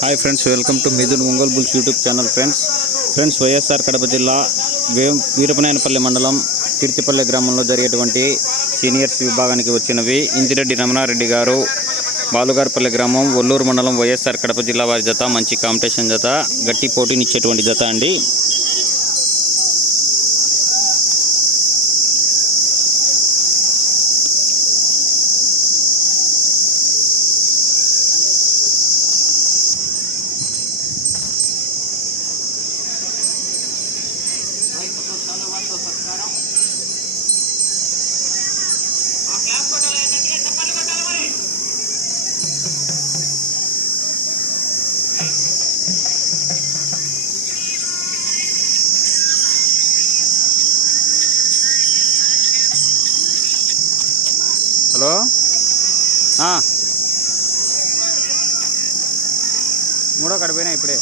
Hi friends welcome to Mithun Ongole bulls YouTube channel friends. Friends YSR Kadapa జిల్లా వే వీరపనాయనపల్లి మండలం కీర్తిపల్లి గ్రామంలో జరిగేటువంటి సీనియర్స్ విభాగానికి వచ్చినవి ఇంజిరెడ్డి రమణారెడ్డి గారు బాలుగారిపల్లి గ్రామం ఒల్లూరు మండలం వైఎస్ఆర్ కడప జిల్లా వారి జత మంచి కాంపిటీషన్ జత గట్టి పోటీనిచ్చేటువంటి జత అండి. హలో ఆ. మూడో కడిపోయినా ఇప్పుడే